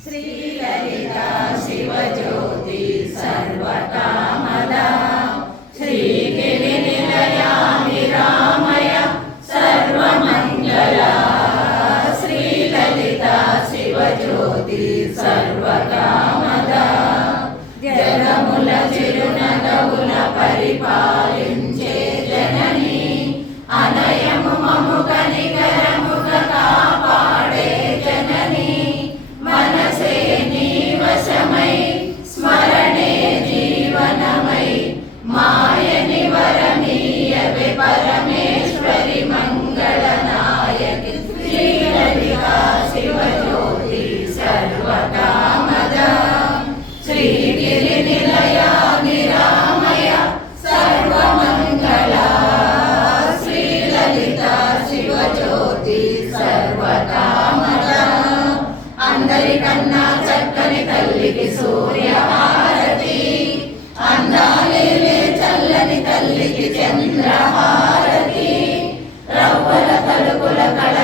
శ్రీలలితా శివజ్యోతి సర్వకామదా శ్రీగిరి నిలయా నిరామయ సర్వమంగళా శ్రీలలితా శివజ్యోతి సర్వకామదా జగముల చిరునగవుల పరిపాలించే జనని అనయము మము కనికరముగా కాపాడే జనని మనసే నీ వశమై స్మరణే జీవనమై మాయని వరమీయవే పరమేశ్వరి మంగళనాయకి శ్రీలలితా శివజ్యోతి సర్వకామదా శ్రీగిరి నిలయా నిరామయ సర్వమంగళా శ్రీలలితా శివజ్యోతి సర్వకామదా అందరికన్నా చక్కని తల్లికి సూర్యహారతి అందాలేలే చల్లని తల్లికి చంద్రహారతి రవ్వల తలుపుల కళ